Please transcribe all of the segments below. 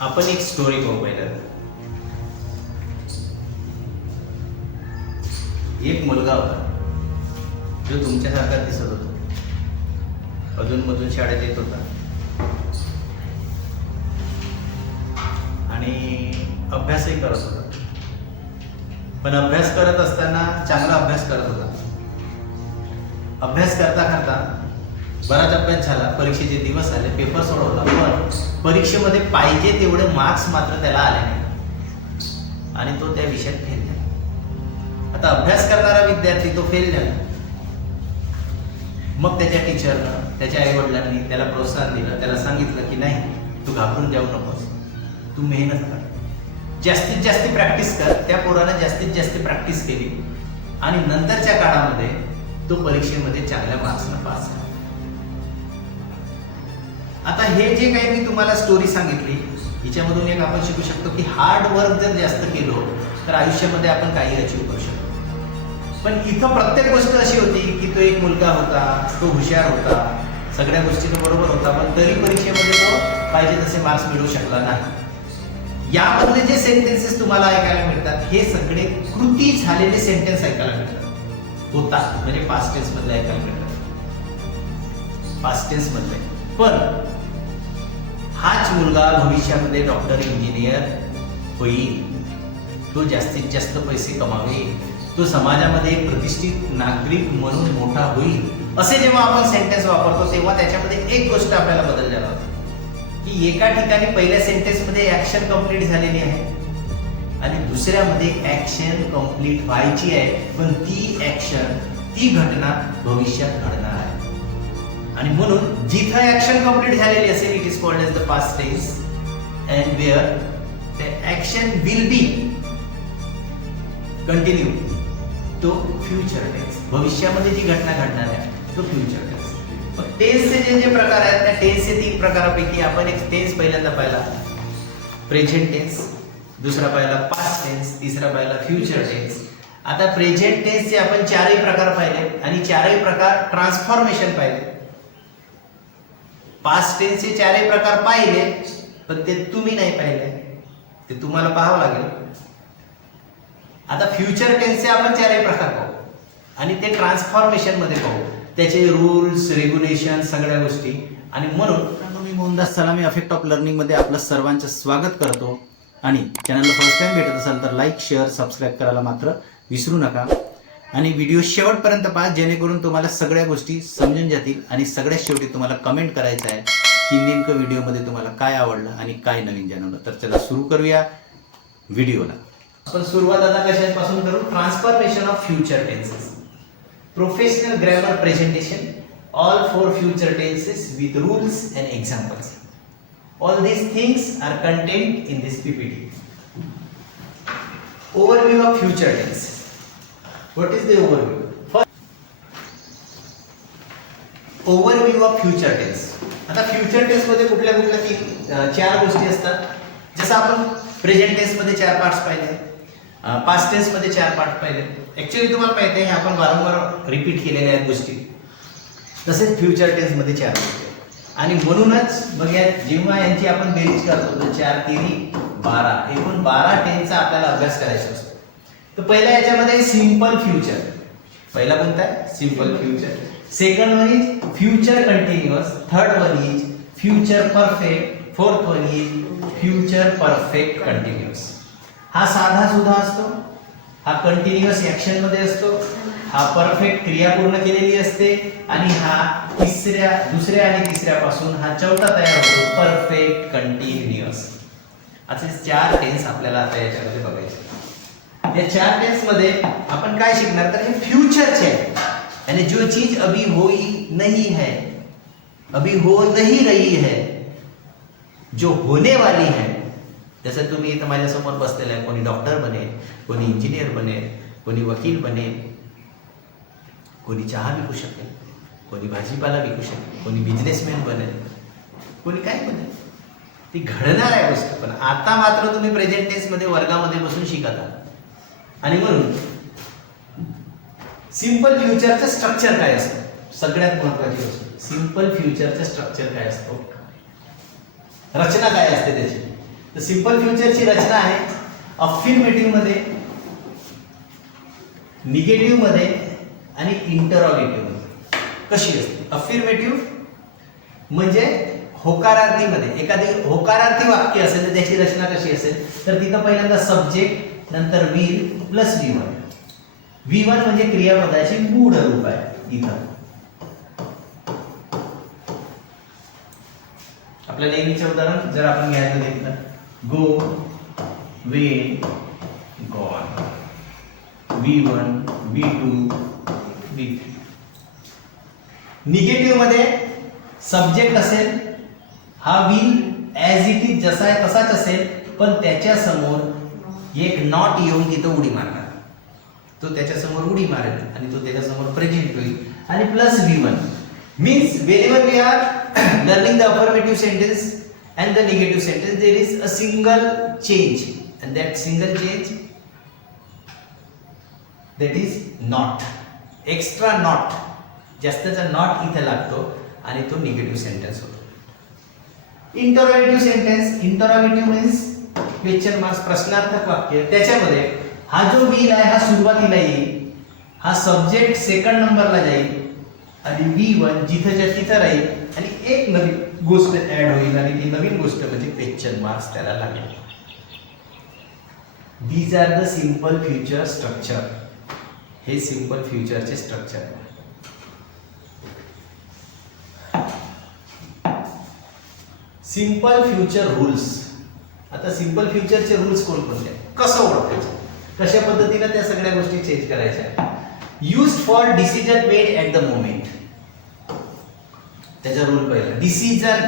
आपण एक स्टोरी पाहू पहिल्यांदा. एक मुलगा होता जो तुमच्यासारखा दिसत होता, अधूनमधून शाळेत येत होता आणि अभ्यासही करत होता. पण अभ्यास करत असताना चांगला अभ्यास करत होता. अभ्यास करता करता बराच अभ्यास झाला, परीक्षेचे दिवस आले, पेपर सोडवला, पण परीक्षेमध्ये पाहिजे तेवढे मार्क्स मात्र त्याला आले नाही आणि तो त्या विषयात फेल झाला. आता अभ्यास करणारा विद्यार्थी तो फेल झाला. मग त्याच्या टीचरनं, त्याच्या आई वडिलांनी त्याला प्रोत्साहन दिलं, त्याला सांगितलं की नाही, तू घाबरून जाऊ नकोस, तू मेहनत कर, जास्तीत जास्त प्रॅक्टिस कर. त्या पोरानं जास्तीत जास्त प्रॅक्टिस केली आणि नंतरच्या काळामध्ये तो परीक्षेमध्ये चांगल्या मार्क्सनं पास झाला. आता हे जे काही मी तुम्हाला स्टोरी सांगितली, हिच्यामधून एक आपण शिकू शकतो की हार्ड वर्क जर जास्त केलो तर आयुष्यामध्ये आपण काही अचीव करू शकतो. पण इथं प्रत्येक गोष्ट अशी होती की तो एक मुलगा होता, तो हुशार होता, सगळ्या गोष्टी तो बरोबर होता, पण तरी परीक्षेमध्ये तो पाहिजे तसे मार्क्स मिळवू शकला नाही. यामधले जे सेंटेन्सेस तुम्हाला ऐकायला मिळतात हे सगळे कृती झालेले सेंटेन्स ऐकायला मिळतात. होता म्हणजे पास्ट टेन्स मधले ऐकायला मिळतात, पास्ट टेन्स मधले. पण हाच मुलगा भविष्यामध्ये डॉक्टर, इंजिनियर होईल, तो जास्तीत जास्त पैसे कमावेल, तो समाजामध्ये एक प्रतिष्ठित नागरिक म्हणून मोठा होईल, असे जेव्हा आपण सेंटेन्स वापरतो तेव्हा त्याच्यामध्ये एक गोष्ट आपल्याला बदल झाला होता की एका ठिकाणी पहिल्या सेंटेन्स मध्ये ऍक्शन कंप्लीट झालेली आहे आणि दुसऱ्यामध्ये ऍक्शन कंप्लीट व्हायची आहे, पण ती ऍक्शन, ती घटना भविष्यात घडणार आहे. आणि म्हणून जिथं ऍक्शन कंप्लीट झालेली असेल, it is called as the past tense, and where the action will be continue, तो फ्युचर टेन्स. भविष्यामध्ये जी घटना घडणार आहे तो फ्युचर टेन्स. टेन्सचे जे जे प्रकार आहेत त्या टेन्सचे 3 प्रकारापैकी आपण एक टेन्स पहिल्यांदा पाहिला प्रेझेंट टेन्स, दुसरा पाहिला पास्ट टेन्स, तिसरा पाहिला फ्युचर टेन्स. आता प्रेझेंट टेन्सचे आपण 4ही प्रकार पाहिले आणि 4ही प्रकार ट्रान्सफॉर्मेशन पाहिले. पास्ट टेन्सचे 4ही प्रकार पाहिले, पण ते तुम्ही नाही पाहिले, ते तुम्हाला पाहावं लागेल. आता फ्युचर टेन्सचे आपण 4ही प्रकार पाहू आणि ते ट्रान्सफॉर्मेशन मध्ये पाहू, त्याचे रूल्स, रेग्युलेशन, सगळ्या गोष्टी. आणि म्हणून मी मोहनदास सलामी अफेक्ट ऑफ लर्निंग मध्ये आपलं सर्वांचं स्वागत करतो. आणि चॅनलला फर्स्ट टाइम भेटत असाल तर लाईक, शेअर, सबस्क्राईब करायला मात्र विसरू नका आणि व्हिडिओ शेवटपर्यंत पहा, जेणेकरून तुम्हाला सगळ्या गोष्टी समजून जातील. आणि सगळ्यात शेवटी तुम्हाला कमेंट करायचं आहे की नेमकं व्हिडिओमध्ये तुम्हाला काय आवडलं आणि काय नवीन जाणवलं. तर चला सुरू करूया व्हिडिओला. आपण सुरुवात आता कशापासून करू? Transformation of future tenses. Professional grammar presentation, all 4 future tenses with rules and examples. All these things are contained in this PPT. Overview of future tenses. What is the overview? First, overview of future tense. आता future tense मध्ये कुठल्या 4 गोष्टी असतात. जसं आपण present tense मध्ये 4 parts पाहिले, past tense मध्ये 4 पार्ट पाहिले. ऍक्च्युअली तुम्हाला माहिती आहे आपण वारंवार रिपीट केलेल्या आहेत गोष्टी. तसेच फ्युचर टेन्स मध्ये 4 गोष्टी आणि म्हणूनच मग या जेव्हा यांची आपण बेरीज करतो तर 4 3 12, एकूण 12 टेन्सचा आपल्याला अभ्यास करायचा असतो. तर पहिला याच्यामध्ये सिंपल फ्युचर. पहिला कोणता आहे? Simple future. Second one is future continuous. Third one is future perfect. Fourth one is future perfect continuous. हा साधा सुद्धा असतो, हा कंटिन्युअस ऍक्शन मध्ये असतो, हा परफेक्ट क्रिया पूर्ण केलेली असते आणि हा दुसऱ्या आणि तिसऱ्या पासून हा चौथा तयार होतो, परफेक्ट कंटिन्युअस. असे 4 टेन्स आपल्याला आता याच्यामध्ये बघायचे. या 4 टेन्स मध्ये आपण काय शिकणार? तर हे फ्युचरचे आहे आणि जो चीज अभी हुई नहीं है, अभी हो नहीं रही है, जो होने वाली है. जसं तुम्ही इथं माझ्यासमोर बसलेला आहे, कोणी डॉक्टर बनेल, कोणी इंजिनियर बनेल, कोणी वकील बनेल, कोणी चहा विकू शकेल, कोणी भाजीपाला विकू शकेल, कोणी बिझनेसमॅन बनेल, कोणी काय बनेल. ती घडणार आहे गोष्ट. पण आता मात्र तुम्ही प्रेझेंट टेन्स मध्ये वर्गामध्ये बसून शिकत आहात. आणि म्हणून सिंपल फ्युचरचं स्ट्रक्चर काय असतं? सगळ्यात महत्त्वाची गोष्ट, सिंपल फ्युचरचं स्ट्रक्चर काय असतो, रचना काय असते त्याची? तर सिंपल फ्युचरची रचना आहे अफर्मेटिव्ह मध्ये, निगेटिव्ह मध्ये आणि इंटरॉगेटिव्ह मध्ये. कशी असते? अफर्मेटिव्ह म्हणजे होकारार्थीमध्ये एखादी होकारार्थी वाक्य असेल तर त्याची रचना कशी असेल, तर तिथं पहिल्यांदा सब्जेक्ट, नंतर विल प्लस V1. V1 म्हणजे क्रियापदाची मूळ रूप आहे. इथं आपल्या नेहमीचे उदाहरण जर आपण घ्यायचं घेतलं, go, went, gone. V1, V2, V3. Negative मध्ये सब्जेक्ट असेल, हा विल ॲज इट इज जसा आहे तसाच असेल, पण त्याच्या समोर एक नॉट येऊन तिथं उडी मारणार. तो त्याच्या समोर उडी मारेल आणि तो त्याच्या समोर प्रेझेंट होईल. आणि plus V1 means whenever we are learning the affirmative sentence and the negative sentence, there is a single change, and that single change, that is not, extra not, जास्तचा नॉट इथे लागतो आणि तो निगेटिव्ह सेंटेन्स होतो. Interrogative sentence, interrogative means question marks, प्रश्नार्थक वाक्य. त्याच्यामध्ये हा जो विल आहे हा सुरुवातीला येईल, हा सब्जेक्ट सेकंड नंबरला जाईल आणि V1 जिथंच्या तिथं राहील आणि एक नवीन गोष्ट ऍड होईल आणि ती नवीन गोष्ट म्हणजे क्वेश्चन मार्क्स त्याला लागेल. These are the simple future structure. हे सिंपल फ्युचरचे स्ट्रक्चर आहे. Simple future rules. आता सिंपल फ्युचरचे रूल्स कोणकोणते, कसं ओळखायचं, कशा पद्धतीने त्या सगळ्या गोष्टी चेंज करायच्या. Used for decision made at the moment. त्याचा रूल पहिला, डिसिजन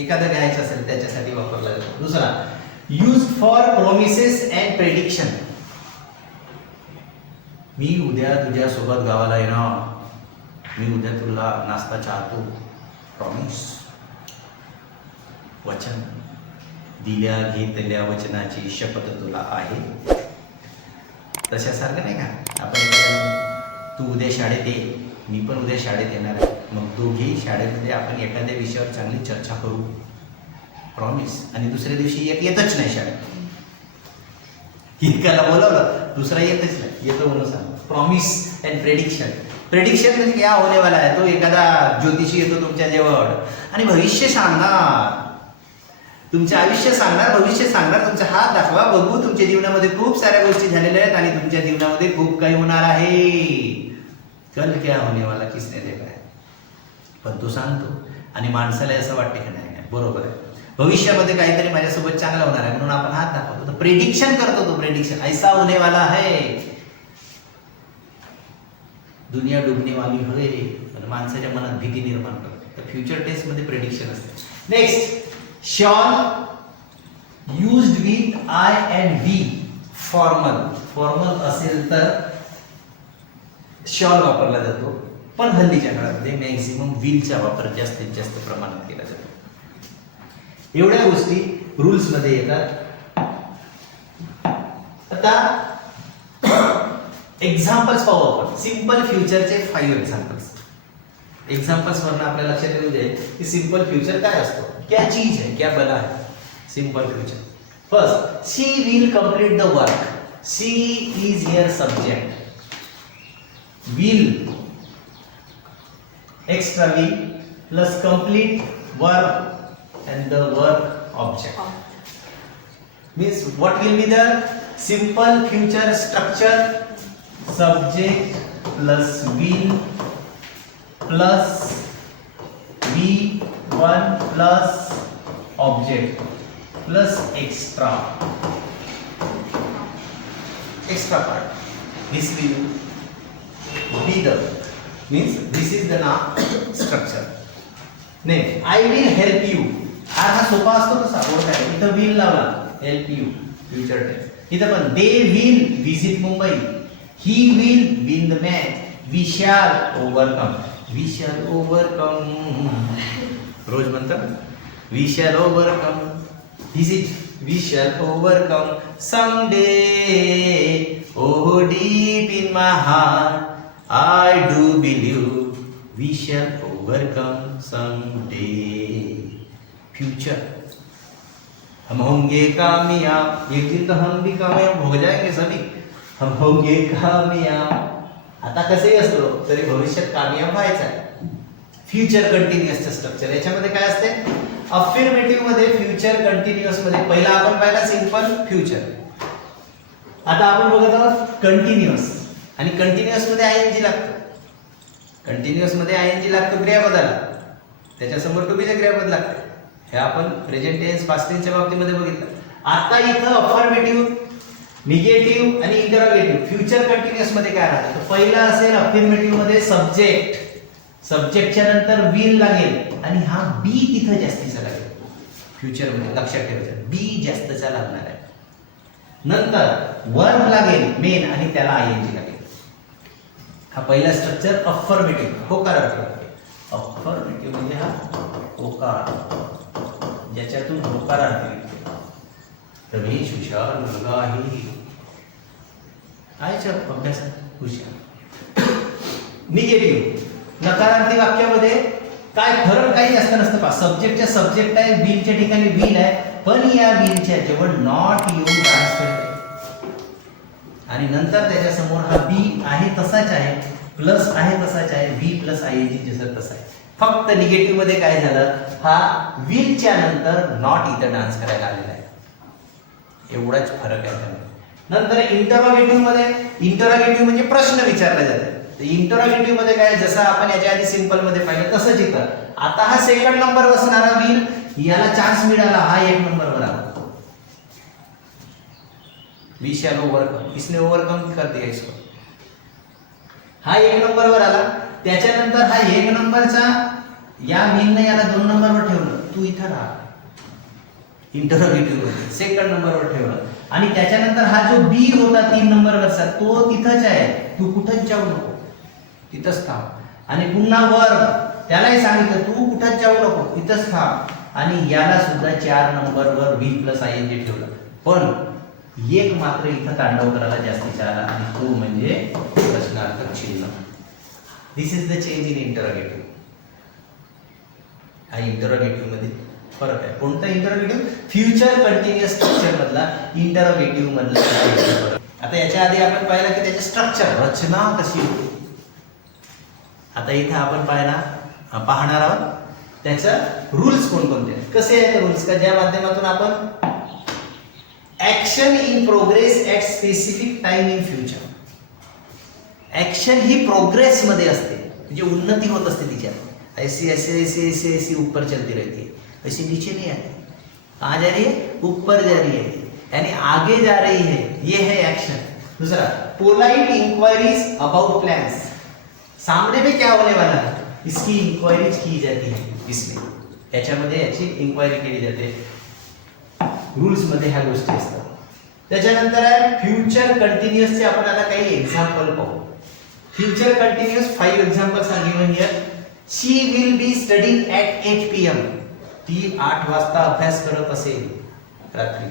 एखादं घ्यायचं असेल त्याच्यासाठी वापरला जातो. दुसरा, used for promises and prediction. मी उद्या तुझ्या सोबत गावाला येणार, मी उद्या तुला नाश्ता चाहतो. प्रॉमिस, वचन. दिल्या घेतल्या वचनाची शपथ तुला आहे. तशासारखं नाही का, आपण तू उद्या शाळेत ये, मी पण उद्या शाळेत येणार आहे, मग दोघेही शाळेमध्ये आपण एखाद्या विषयावर चांगली चर्चा करू. प्रॉमिस. आणि दुसऱ्या दिवशी एक येतच नाही शाळेत, एकाला बोलावलं दुसरा येतच नाही, येतो म्हणून सांग. Promise and prediction. प्रेडिक्शन म्हणजे क्या होने वाला आहे, तो एखादा ज्योतिषी येतो तुमच्या जवळ आणि भविष्य सांगणार, तुमचे आयुष्य सांगणार, भविष्य सांगणार, तुमचा हात दाखवा बघू तुमच्या जीवनामध्ये खूप साऱ्या गोष्टी झालेल्या आहेत आणि तुमच्या जीवनामध्ये खूप काही होणार आहे. कल क्या होने वाला किसने देखा है. पण तो सांगतो आणि माणसाला असं वाटते की नाही बरोबर आहे, भविष्यामध्ये काहीतरी माझ्यासोबत चांगलं होणार आहे म्हणून आपण हात दाखवतो, प्रेडिक्शन करतो. तो प्रेडिक्शन ऐसा होने वाला है, दुनिया डुबने वाली है, माणसाच्या मनात भीती निर्माण करतो. फ्युचर टेस्ट मध्ये प्रेडिक्शन असते. Next, shall used with I and we. Formal, formal असेल तर शॉल वापरला जातो, पण हल्लीच्या काळामध्ये मॅक्झिमम विलचा वापर जास्तीत जास्त प्रमाणात केला जातो. एवढ्या गोष्टी रूल्स मध्ये येतात. आता एक्झाम्पल्स पाहू आपण. Simple फ्युचरचे 5 examples. एक्झाम्पल्स वरनं आपल्या लक्षात येऊ दे की सिंपल फ्युचर काय असतो, क्या चीज है, क्या बना है simple future. First, she will complete the work. She is here subject. Will extra will plus complete verb and the verb object. Means what will be the simple future structure? Subject plus will plus V1 plus object plus extra part. This will be the, means this is the structure. Next, I will help you. हा सोपा असतो तसा ओळखाय. इथं will लावला, help you, future tense. इथं पण they will visit Mumbai. He will win the match. We shall overcome. We shall overcome. रोज म्हणतात we shall overcome. Visit. We shall overcome someday. Oh, deep in my heart, I do believe we shall overcome someday. Future. हम होंगे कामयाब, एक दिन तो हम भी कामयाब हो जाएंगे सभी, हम होंगे कामयाब। आता कसेही असलो तरी भविष्यात कामयाब व्हायचं आहे. फ्युचर कंटिन्युअसचं स्ट्रक्चर याच्यामध्ये काय असते, अफर्मेटिव्ह मध्ये फ्युचर कंटिन्युअस मध्ये पहिला आपण पाहिला सिंपल फ्युचर. आता आपण बघत आहोत कंटिन्युअस, आणि कंटिन्युअस मध्ये आयएनजी लागतं. कंटिन्युअस मध्ये आयएनजी लागतो क्रियापदाला, त्याच्यासमोर टू बीचं क्रियापद लागते. हे आपण प्रेझेंट टेन्स पास्ट टेन्सच्या बाबतीमध्ये बघितलं. आता इथं अफर्मेटिव्ह, निगेटिव्ह आणि इंटरोगेटिव्ह फ्युचर कंटिन्युअस मध्ये काय राहतं, तर पहिला असेल अफर्मेटिव्ह मध्ये सब्जेक्ट, सब्जेक्टच्या नंतर विल लागेल आणि हा बी तिथं जास्तीचा लागेल. फ्युचर मध्ये लक्षात ठेवायचं बी जास्तचा लागणार आहे. नंतर वर्ब लागेल मेन आणि त्याला आयएनजी लागेल. हा पहिला स्ट्रक्चर अफर्मेटिव्ह, होकार अर्थ. अफर्मेटिव्ह म्हणजे हा होकार, ज्याच्यातून होकार अर्थ निघतो. रमेश हुशार मुलगा आहे, आयच्या अभ्यासात हुशार. निगेटिव्ह नकारार्थी वाक्यामध्ये काय फरक काही जास्त नसतं. पहा सब्जेक्टच्या सब्जेक्ट आहे, विलच्या ठिकाणी विल आहे, पण या विलच्या जवळ नॉट येऊन ट्रान्सफर आहे. आणि नंतर त्याच्या समोर हा बी आहे तसाच आहे, प्लस आहे तसाच आहे, बी प्लस आयएनजी जसं तसं आहे. फक्त निगेटिव्ह मध्ये काय झालं, हा विलच्या नंतर नॉट इथं डान्स करायला आलेला आहे, एवढाच फरक आहे त्यामध्ये. नंतर इंटरोगेटिव्ह मध्ये, इंटरोगेटिव्ह म्हणजे प्रश्न विचारला जातो. इंटरोगेटिव्ह मध्ये काय, जसं आपण याच्या आधी सिंपल मध्ये पाहिलं तसंच इथं. आता हा सेकंड नंबर बसणारा विल, याला चान्स मिळाला, हा एक नंबरवर आला. वी शॅल ओव्हरकम, इसने ओव्हरकम कर दिया इसको. हा एक नंबरवर आला. त्याच्यानंतर हा एक नंबरचा या विलने याला 2 नंबरवर ठेवलं, तू इथं राहा. इंटरोगेटिव्ह मध्ये सेकंड नंबरवर ठेवलं. आणि त्याच्यानंतर हा जो बी होता 3 नंबरवरचा, तो तिथंच आहे, तू कुठंच जाऊ नको, तिथंच थांब. आणि पुन्हा वर्ब, त्यालाही सांगितलं तू कुठंच जाऊ नको, इथंच थांब. आणि याला सुद्धा 4 नंबरवर बी प्लस आयएनजी ठेवलं. पण एक मात्र इथं तांडव करायला जास्तीचा आला, आणि तो म्हणजे प्रश्नार्थक चिन्ह. दिस is the change in interrogative. हा इंटरोगेटिव्ह मध्ये फरक आहे. कोणता इंटरोगेटिव्ह, फ्युचर कंटिन्युअस स्ट्रक्चर मधला इंटरोगेटिव्ह मधला फरक. आता याच्या आधी आपण पाहिलं की त्याचे स्ट्रक्चर, रचना कशी होती. आता इथे आपण पाहणार आहोत त्याचं रूल्स कोणकोणते आहेत. कसे आहेत रूल्स, का ज्या माध्यमातून आपण action in progress at specific time in future. Action he progress मध्ये असते, म्हणजे उन्नती होत असते तिच्यात. ऐसी ऐसे ऐसे ऐसे ऐसी ऊपर चलती रहती है, ऐसी नीचे नहीं आती. कहाँ जा रही है, ऊपर जा रही है, यानी आगे जा रही है, ये है एक्शन. दूसरा, पोलाइट इंक्वायरीज अबाउट प्लान्स. सामने में क्या होने वाला है इसकी इंक्वायरी की जाती है, इसमें याच्यामध्ये याची इंक्वायरी केली जाते. रूल्स मध्ये ह्या गोष्टी असतात. त्याच्यानंतर आहे फ्युचर कंटिन्युअसचे आपण आता काही एक्झाम्पल पाहू. Future continuous 5 examples are given here. She will be studying at 8 PM. ती 8 वाजता अभ्यास करत असेल रात्री.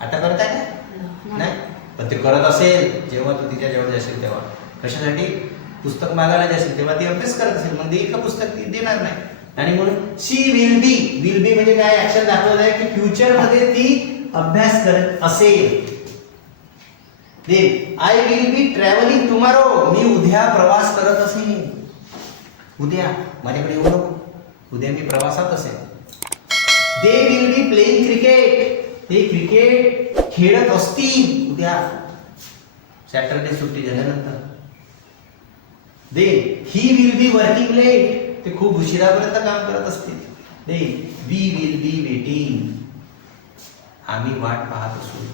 आता करताय का नाही, पण ते करत असेल जेव्हा तू तिच्या जवळ जाशील तेव्हा. कशासाठी, पुस्तक मागायला जाशील तेव्हा ती अभ्यास करत असेल, मग देईल का पुस्तक, ती देणार नाही. आणि म्हणून शी विल बी म्हणजे काय, ऍक्शन दाखवत आहे की फ्युचर मध्ये ती अभ्यास करत असेल. I will be travelling tomorrow. मी उद्या प्रवास करत असेल. उद्या माझ्याकडे येऊ नको, उद्या मी प्रवासात असेल. They will be playing cricket. ते क्रिकेट खेळत असतील उद्या, सॅटरडे सुट्टी झाल्यानंतर. He will be working late. ते खूप उशिरापर्यंत काम करत असतील. We will be waiting. आम्ही वाट पाहत असू.